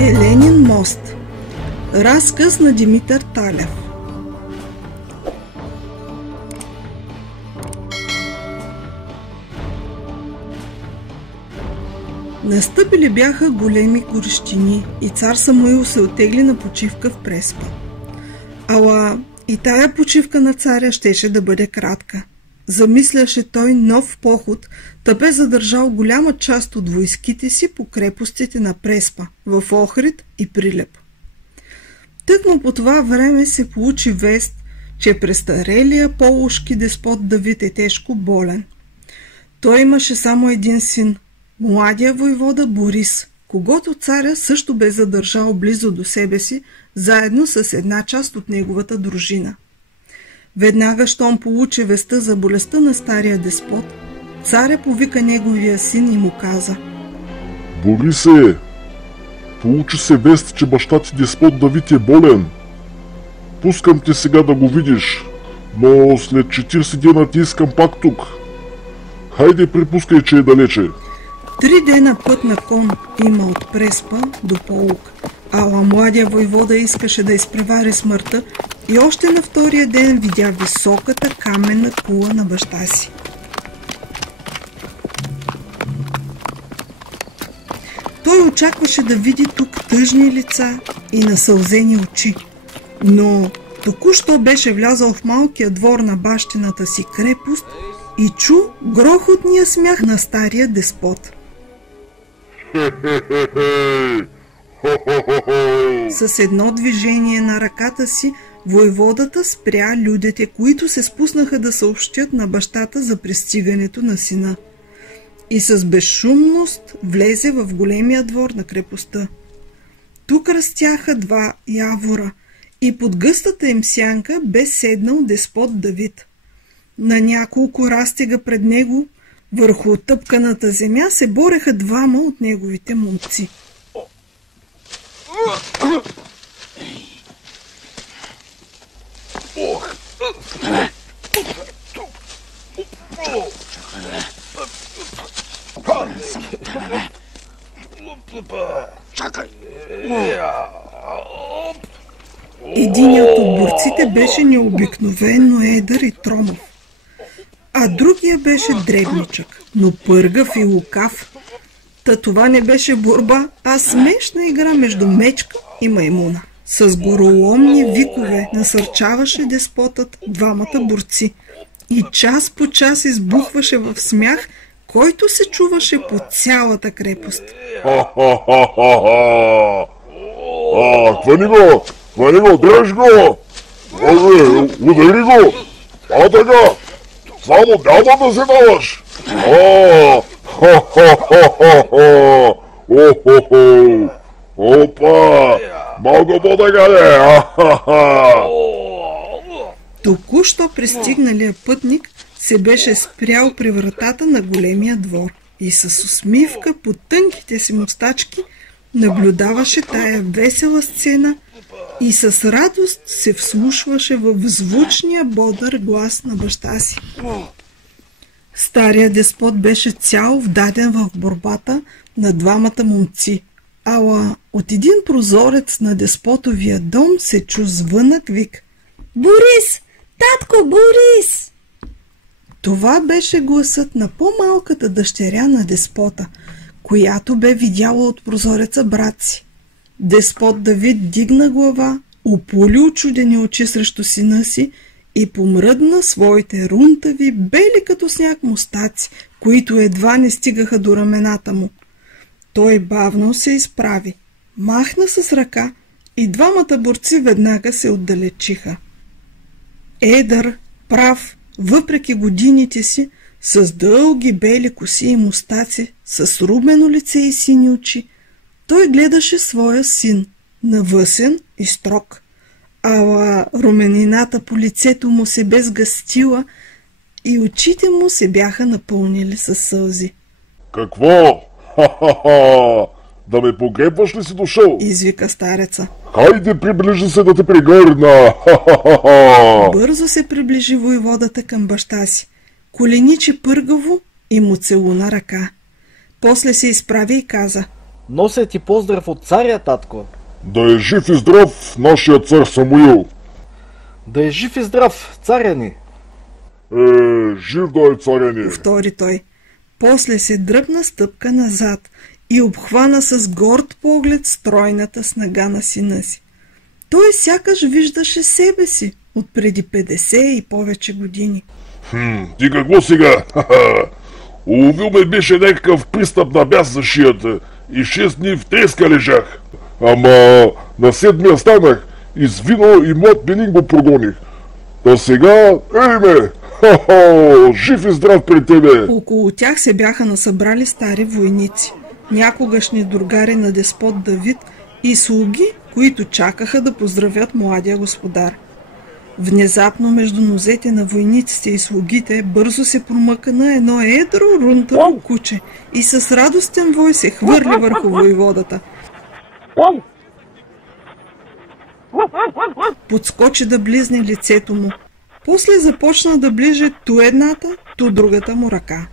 Еленин мост. Разказ на Димитър Талев. Настъпили бяха големи горещини и цар Самуил се оттегли на почивка в Преспа. Ала и тая почивка на царя щеше да бъде кратка. Замисляше той нов поход, та бе задържал голяма част от войските си по крепостите на Преспа, в Охрид и Прилеп. Тъкмо по това време се получи вест, че престарелия полушки деспот Давид е тежко болен. Той имаше само един син, младия войвода Борис, когото царя също бе задържал близо до себе си, заедно с една част от неговата дружина. Веднага, щом получи вестта за болестта на стария деспот, царя повика неговия син и му каза: Борисе, получи се вест, че баща ти деспот Давид е болен. Пускам те сега да го видиш, но след 40 дена ти искам пак тук. Хайде, припускай, че е далече. 3 дена път на кон има от Преспа до Полук, ала младия войвода искаше да изпревари смъртта и още на втория ден видя високата каменна кула на баща си. Той очакваше да види тук тъжни лица и насълзени очи, но току-що беше влязъл в малкия двор на бащината си крепост и чу грохотния смях на стария деспот. С едно движение на ръката си войводата спря людите, които се спуснаха да съобщят на бащата за пристигането на сина, и с безшумност влезе в големия двор на крепостта. Тук растяха 2 явора и под гъстата им сянка бе седнал деспот Давид. На няколко растега пред него, върху отъпканата земя, се бореха 2 от неговите момци. Единият от борците беше необикновено едър и тромав, а другия беше дребничък, но пъргав и лукав. Та това не беше борба, а смешна игра между мечка и маймуна. С гороломни викове насърчаваше деспотът 2 борци и час по час избухваше в смях, който се чуваше по цялата крепост. Хвани го, дръж го! Удари го! А така! Само няма да се даваш! Опа! Малко по-така. Току-що пристигналия пътник се беше спрял при вратата на големия двор и с усмивка по тънките си мустачки наблюдаваше тая весела сцена и с радост се вслушваше в звучния бодър глас на баща си. Стария деспот беше цял вдаден в борбата на 2 момци, ала от един прозорец на деспотовия дом се чу звънък вик: „Борис! Татко, Борис!“ Това беше гласът на по-малката дъщеря на деспота, която бе видяла от прозореца брат си. Деспот Давид дигна глава, опули учудени очи срещу сина си и помръдна своите рунтави, бели като сняг мустаци, които едва не стигаха до рамената му. Той бавно се изправи, махна с ръка и 2 борци веднага се отдалечиха. Едър, прав, въпреки годините си, с дълги бели коси и мустаци, с румено лице и сини очи, той гледаше своя син, навъсен и строг, ала руменината по лицето му се бе сгъстила и очите му се бяха напълнили със сълзи. „Какво? Да ме погребваш ли си дошъл?“ извика стареца. Хайде, приближи се да те прегърна! Ха-ха-ха-ха! Бързо се приближи войводата към баща си, коленичи пъргаво и му целуна ръка. После се изправи и каза: Нося ти поздрав от царя, татко. Да е жив и здрав нашия цар Самуил! Да е жив и здрав, царя ни! Жив да е царя ни! Повтори той. После се дръпна стъпка назад и обхвана с горд поглед стройната снага на сина си. Той сякаш виждаше себе си от преди 50 и повече години. Ти какво сега? Уловил ме беше някакъв пристъп на бяс за шията и 6 дни в треска лежах. Ама на 7-я станах и с вино и млад пенин го прогоних. Та сега, ей ме! Хо-хо! Жив и здрав при тебе! Около тях се бяха насъбрали стари войници, някогашни другари на деспот Давид и слуги, които чакаха да поздравят младия господар. Внезапно между нозете на войниците и слугите бързо се промъкна едно едро рунтаво куче и с радостен вой се хвърли върху войводата. Подскочи да близне лицето му. После започна да ближе ту едната, ту другата му ръка.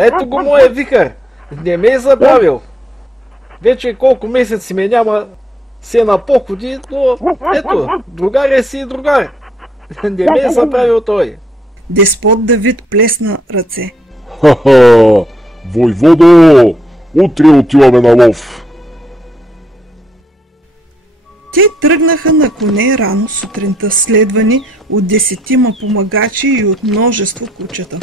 Ето го моя вихър! Не ме е забравил! Вече колко месеци ме няма се на походи, но ето, другаря си и другар. Не ме е забравил той. Деспот Давид плесна ръце. Ха-ха! Войводо! Утре отиваме на лов! Те тръгнаха на коне рано сутринта, следвани от 10 помагачи и от множество кучета.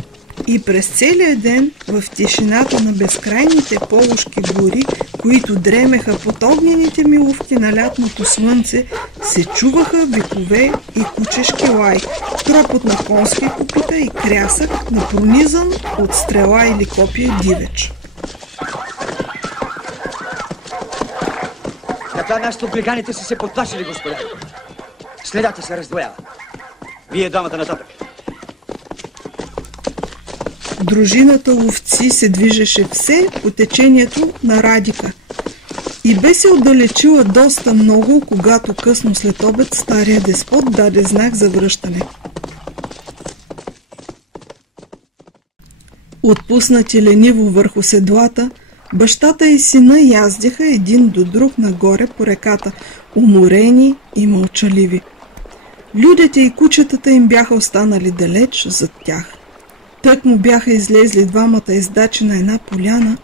И през целия ден, в тишината на безкрайните полушки гори, които дремеха под огнените миловки на лятното слънце, се чуваха викове и кучешки лай, тропот на конски копита и крясък на пронизан от стрела или копие дивеч. Така нашите облиганите са се подплашили, господа. Следата се раздвоява. Вие двамата нататък. Дружината ловци се движеше все по течението на Радика и бе се отдалечила доста много, когато късно след обед стария деспот даде знак за връщане. Отпуснати лениво върху седлата, бащата и сина яздяха един до друг нагоре по реката, уморени и мълчаливи. Людите и кучетата им бяха останали далеч зад тях. Тък му бяха излезли двамата ездачи на една поляна,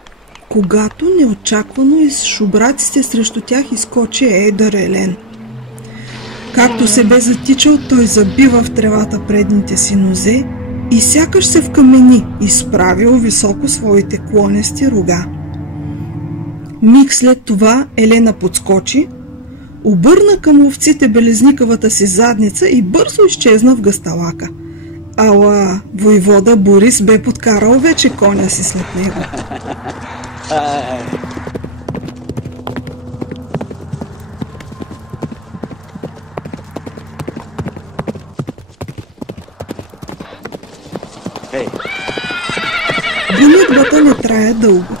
когато неочаквано из шубраците срещу тях изкочи едър елен. Както се бе затичал, той забива в тревата предните си нозе и сякаш се вкамени, изправил високо своите клонести рога. Миг след това Елена подскочи, обърна към ловците белезникавата си задница и бързо изчезна в гъсталака. Ала войвода Борис бе подкарал вече коня си след него. Гонитбата не трая дълго.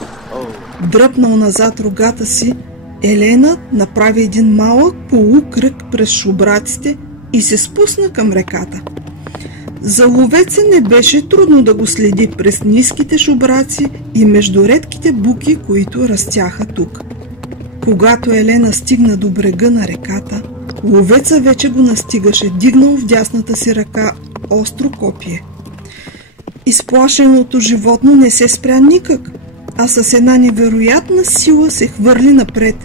Дръпнал назад рогата си, Елена направи един малък полукръг през шубраците и се спусна към реката. За ловеца не беше трудно да го следи през ниските шубраци и между редките буки, които растяха тук. Когато Елена стигна до брега на реката, ловеца вече го настигаше, дигнал в дясната си ръка остро копие. Изплашеното животно не се спря никак, а с една невероятна сила се хвърли напред.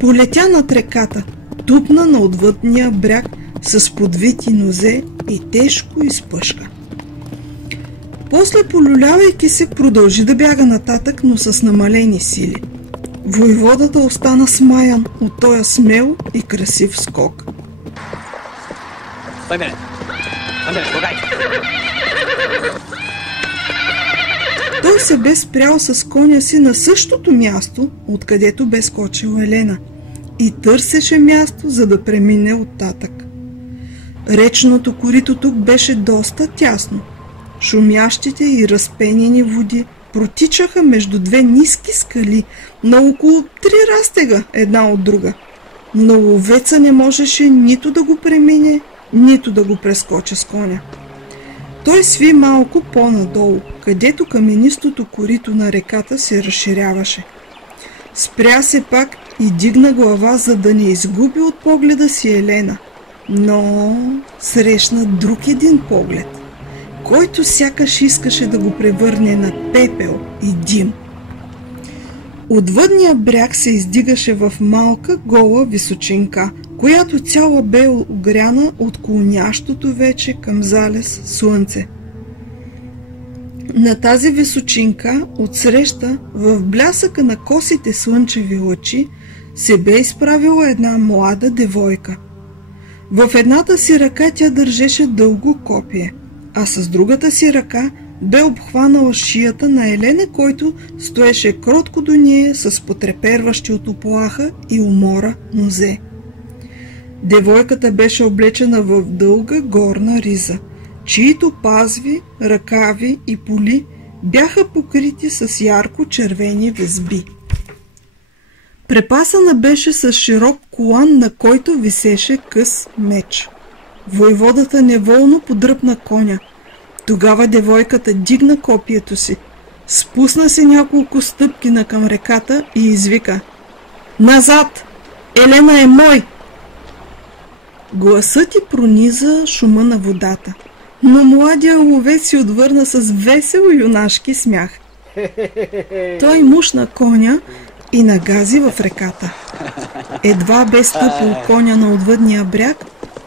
Полетя над реката, тупна на отвъдния бряг с подвити нозе и тежко изпъшка. После, полюлявайки се, продължи да бяга нататък, но с намалени сили. Войводата остана смаян от този смел и красив скок. Той се бе спрял с коня си на същото място, откъдето бе скочила Елена, и търсеше място, за да премине оттатък. Речното корито тук беше доста тясно. Шумящите и разпенени води протичаха между две ниски скали на около 3 растега една от друга. но ловеца не можеше нито да го премине, нито да го прескочи с коня. Той сви малко по-надолу, където каменистото корито на реката се разширяваше. Спря се пак и дигна глава, за да не изгуби от погледа си Елена, но срещна друг един поглед, който сякаш искаше да го превърне на пепел и дим. От въдния бряг се издигаше в малка гола височинка, която цяла бе огряна от клонящото вече към залез слънце. На тази височинка отсреща, в блясъка на косите слънчеви лъчи, се бе изправила една млада девойка. В едната си ръка тя държеше дълго копие, а с другата си ръка бе обхванала шията на Елена, който стоеше кротко до нея с потреперващи от уплаха и умора нозе. Девойката беше облечена в дълга горна риза, чието пазви, ръкави и поли бяха покрити с ярко червени везби. Препасана беше с широк колан, на който висеше къс меч. Войводата неволно подръпна коня. Тогава девойката дигна копието си, спусна се няколко стъпки накъм реката и извика: „Назад! Елена е мой!“ Гласът й прониза шума на водата, но младия ловец си отвърна с весел юнашки смях. Той мушна коня и нагази в реката. Едва бе стъпил коня на отвъдния бряг,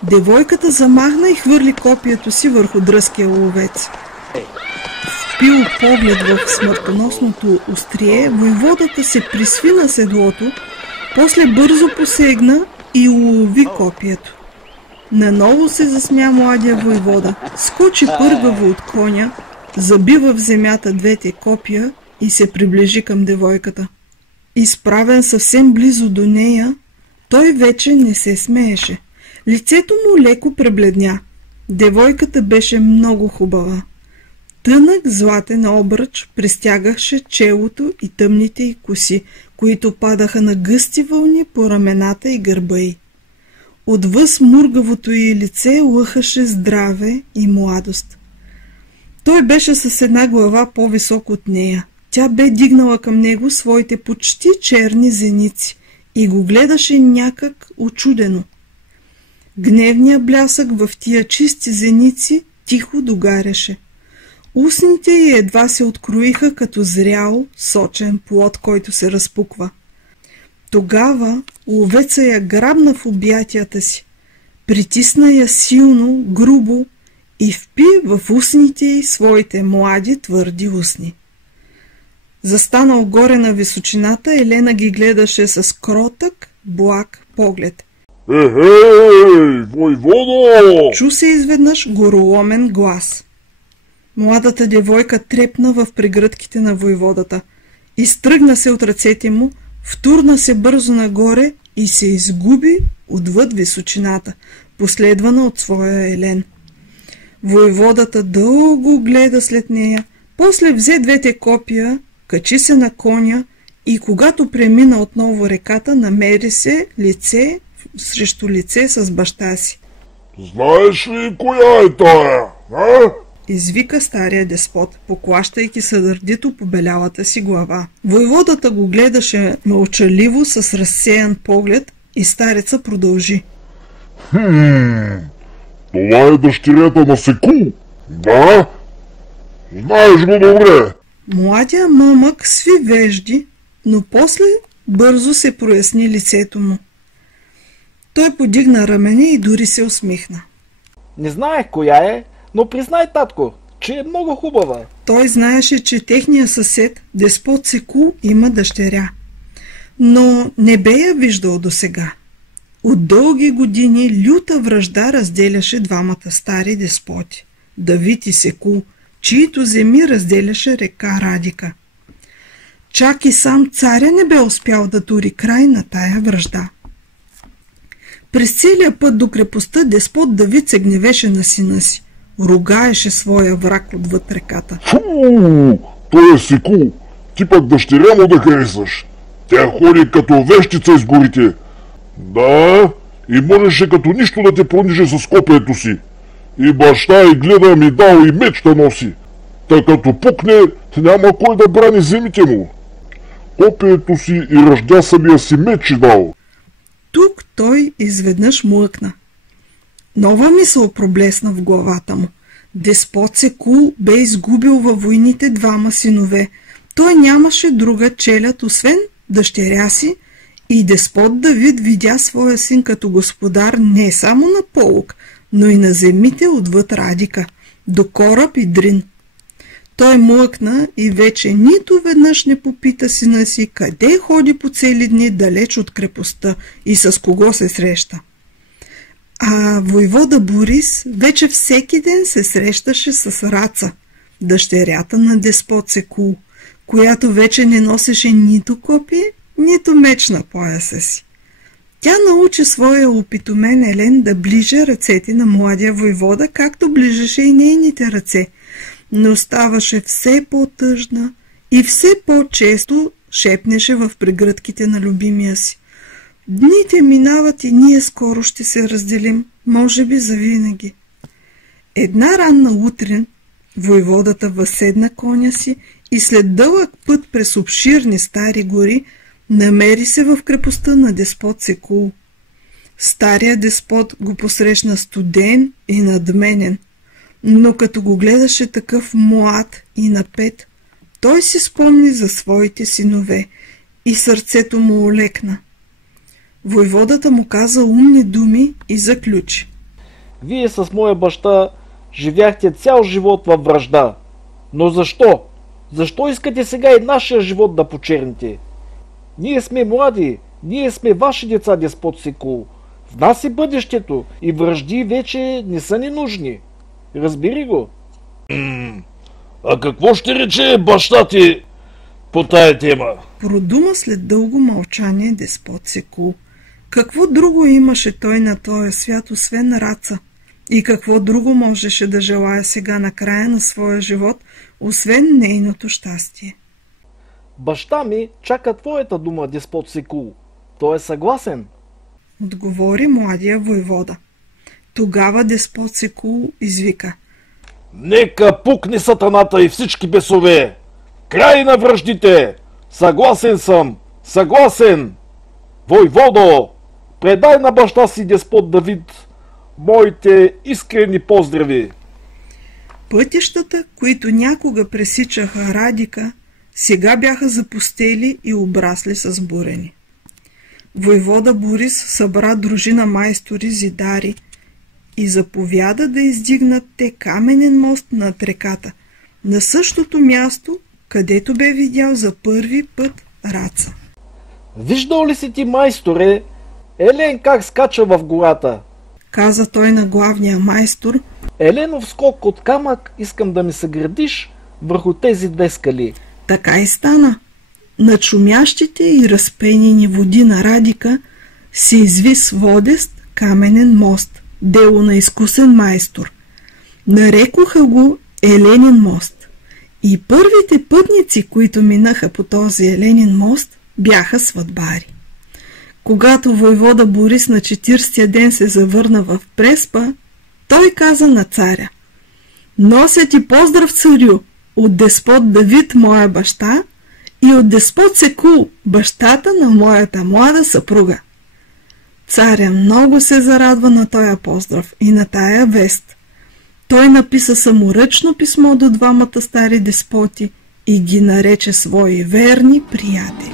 девойката замахна и хвърли копието си върху дръзкия ловец. Впил поглед в смъртоносното острие, войводата се присви на седлото, после бързо посегна и улови копието. Наново се засмя младия войвода, скочи пъргаво от коня, забива в земята двете копия и се приближи към девойката. Изправен съвсем близо до нея, той вече не се смееше. Лицето му леко пребледня. Девойката беше много хубава. Тънък златен обръч пристягаше челото и тъмните й коси, които падаха на гъсти вълни по рамената и гърба й. Отвъз мургавото й лице лъхаше здраве и младост. Той беше с една глава по-висок от нея. Тя бе дигнала към него своите почти черни зеници и го гледаше някак учудено. Гневният блясък в тия чисти зеници тихо догаряше. Устните й едва се откроиха като зрял, сочен плод, който се разпуква. Тогава ловеца я грабна в обятията си, притисна я силно, грубо и впи в устните й своите млади твърди устни. Застанал горе на височината, Елена ги гледаше с кротък, благ поглед. Ехей, войводо! Чу се изведнъж гороломен глас. Младата девойка трепна в прегръдките на войводата, изтръгна се от ръцете му, втурна се бързо нагоре и се изгуби отвъд височината, последвана от своя Елен. Войводата дълго гледа след нея, после взе двете копия, качи се на коня и когато премина отново реката, намери се лице срещу лице с баща си. Знаеш ли коя е тая, а? Извика стария деспот, поклащайки сърдито по белялата си глава. Войводата го гледаше мълчаливо с разсеян поглед и стареца продължи. Това е дъщерята на Секу, да? Знаеш го добре. Младия момък сви вежди, но после бързо се проясни лицето му. Той подигна рамене и дори се усмихна. Не знаех коя е, но признай, татко, че е много хубава. Той знаеше, че техният съсед, деспот Секу, има дъщеря, но не бе я виждал досега. От дълги години люта вражда разделяше двамата стари деспоти – Давид и Секу, чието земи разделяше река Радика. Чак и сам царя не бе успял да тури край на тая вражда. През целия път до крепостта деспот Давид се гневеше на сина си. Ругаеше своя враг отвъд реката. Фу, той е Секу. Ти пък дъщеря му да харесваш. Тя ходи като вещица из горите. Да, и можеше като нищо да те понижи с копието си. И баща и гледа ми дал и меч да носи. Та като пукне, няма кой да брани земите му. Копието си и ръждя самия си меч и дал. Тук той изведнъж млъкна. Нова мисъл проблесна в главата му. Деспот Секул бе изгубил във войните двама синове. Той нямаше друга челяд, освен дъщеря си, и деспот Давид видя своя син като господар не само на Полог, но и на земите отвъд Радика, до Кораб и Дрин. Той млъкна и вече нито веднъж не попита сина си къде ходи по цели дни далеч от крепостта и с кого се среща. А войвода Борис вече всеки ден се срещаше с Раца, дъщерята на деспот Секул, която вече не носеше нито копие, нито меч на пояса си. Тя научи своя опитомен Елен да ближе ръцете на младия войвода, както ближеше и нейните ръце, но ставаше все по-тъжна и все по-често шепнеше в прегръдките на любимия си. Дните минават и ние скоро ще се разделим, може би завинаги. Една ранна утрин войводата възседна коня си и след дълъг път през обширни стари гори намери се в крепостта на деспот Секул. Стария деспот го посрещна студен и надменен, но като го гледаше такъв млад и напет, той си спомни за своите синове и сърцето му олекна. Войводата му каза умни думи и заключи. Вие с моя баща живяхте цял живот във вражда. Но защо? Защо искате сега и нашия живот да почерните? Ние сме млади, ние сме ваши деца, деспот Секул. В нас е бъдещето и вражди вече не са ни нужни. Разбери го. А какво ще рече баща ти по тая тема? Продума след дълго мълчание деспот Секул. Какво друго имаше той на този свят, освен Раца? И какво друго можеше да желая сега на края на своя живот, освен нейното щастие? Баща ми чака твоята дума, деспот Секул. Той е съгласен. Отговори младия войвода. Тогава деспот Секул извика. Нека пукне сатаната и всички бесове! Край на враждите! Съгласен съм! Съгласен! Войводо, предай на баща си деспот Давид моите искрени поздрави! Пътищата, които някога пресичаха Радика, сега бяха запустели и обрасли с бурени. Войвода Борис събра дружина майстори зидари и заповяда да издигнат те каменен мост над реката, на същото място, където бе видял за първи път Раца. Виждал ли си ти, майсторе, Елен как скача в гората? Каза той на главния майстор. Еленов скок от камък искам да ми съградиш върху тези две скали. Така и стана. Над шумящите и разпенени води на Радика се извис водест каменен мост, дело на изкусен майстор. Нарекоха го Еленин мост. И първите пътници, които минаха по този Еленин мост, бяха сватбари. Когато войвода Борис на 40-тия ден се завърна в Преспа, той каза на царя: „Нося ти поздрав, царю, от деспот Давид, моя баща, и от деспот Секул, бащата на моята млада съпруга.“ Царя много се зарадва на този поздрав и на тая вест. Той написа саморъчно писмо до двамата стари деспоти и ги нарече свои верни приятели.